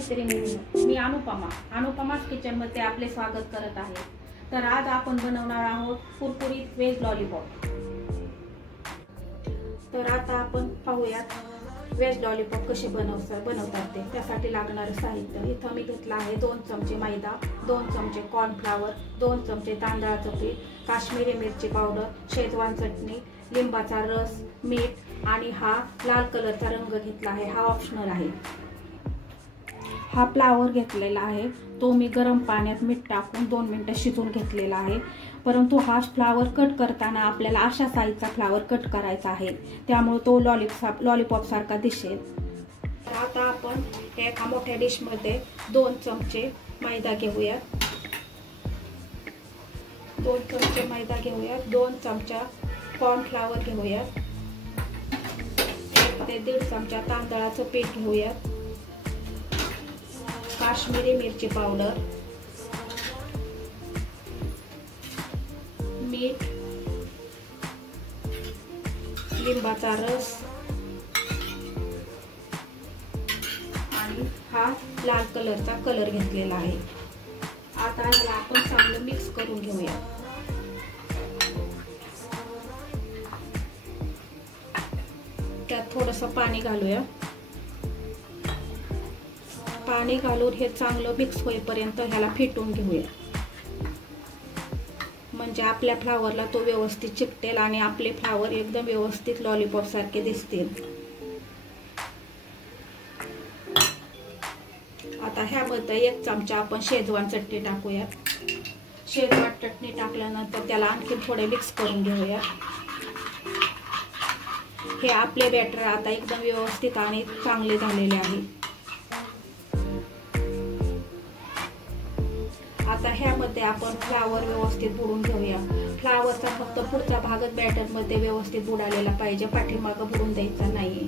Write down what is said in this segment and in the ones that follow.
मैत्रिणींनो, मी अनुपमा's किचनमध्ये आपले स्वागत करत आहे। तर आज आपण बनवणार आहोत कुरकुरीत वेज लॉलीपॉप। तर आता आपण पाहूयात वेज लॉलीपॉप कसे बनवतात ते। त्यासाठी लागणारे साहित्य इथं मी घेतला आहे 2 चमचे मैदा, 2 चमचे कॉर्नफ्लॉवर, 2 चमचे तांदळाचं पीठ, काश्मीरी मिरची पावडर, शेजवान चटणी, लिंबाचा रस, मीठ आणि हा लाल कलरचा रंग घेतला आहे। हा ऑप्शनल आहे। हा फ्लावर घेतलेला आहे, तो मी गरम पाण्यात मीठ टाकून 2 मिनिटं शिजवून घेतलेला आहे। परंतु हा फ्लावर कट करताना आपल्याला अशा साईजचा फ्लावर कट करायचा आहे, त्यामुळे तो लॉलीपॉप सारखा दिसेल। आता आपण एका मोठ्या डिश मध्ये 2 चमचे मैदा घेऊया, 2 चमचे मैदा घेऊया, 2 चमचा कॉर्नफ्लॉवर घेऊया, 1 ते 1.5 चमचा तांदळाचं पीठ घेऊया, काश्मीरी मिरची पावडर, मीठ, लिंबाचा रस आणि हा लाल कलरचा कलर घेतलेला आहे। आता याला आपण चांगलं मिक्स करून घेऊया। त्यात थोडंसं पाणी घालूया। पाणी घालून हे चांगलं मिक्स होईपर्यंत ह्याला फेटून घेऊया, म्हणजे आपल्या फ्लावरला तो व्यवस्थित चिकटेल आणि आपले फ्लावर एकदम व्यवस्थित लॉलीपॉप सारखे दिसतील। आता ह्यामध्ये 1 चमचा आपण शेजवान चटणी टाकूया। शेजवान चटणी टाकल्यानंतर त्याला आणखी थोडे मिक्स करून घेऊया। हे आपले बॅटर आता एकदम व्यवस्थित आणि चांगले झालेले आहे। आता ह्यामध्ये आपण फ्लावर व्यवस्थित बुडवून घेऊया। फ्लावरचा फक्त पुढचा भागच बॅटर मध्ये व्यवस्थित बुडालेला पाहिजे, पाठीमागं बुडून द्यायचा नाहीये।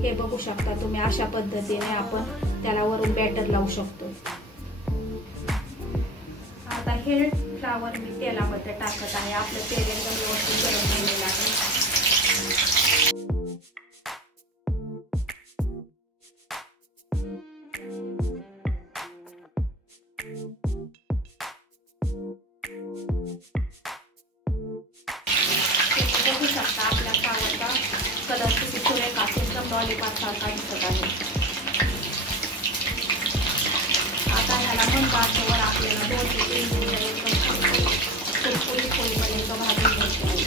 हे बघू शकता तुम्ही, अशा पद्धतीने आपण त्याला वरून बॅटर लावू शकतो। आता हे फ्लावर मी तेलामध्ये टाकत आहे। आपलं तेल एकदम व्यवस्थित गरम झालेलं आहे। बघू शकता आपल्या फ्लावरचा कलर किती सुरेख असेल, एकदम लॉलीपॉप सारखा दिसत आहे। आता ह्याला मंद आचेवर आपल्याला 2 ते 3 मिनिटं एकदम कुरकुरीत होईपर्यंत भाजून घ्यायचे आहे।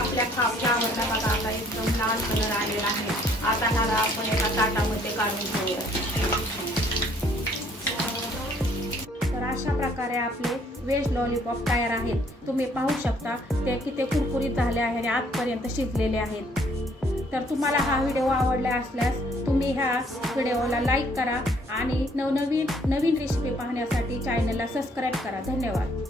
आपल्या फ्लावरला बघा आता एकदम लाल कलर आलेला आहे। आता ह्याला आपण एका ताटामध्ये काढून घेऊया। अशा प्रकारे आपले वेज लॉलीपॉप तयार आहेत। तुम्ही पाहू शकता ते किती कुरकुरीत झाले आहे आणि आतपर्यंत शिजलेले आहेत। तर तुम्हाला हा व्हिडिओ आवडला असल्यास तुम्ही ह्या व्हिडिओला लाईक करा आणि नवीन रेसिपी पाहण्यासाठी चॅनलला सबस्क्राईब करा। धन्यवाद।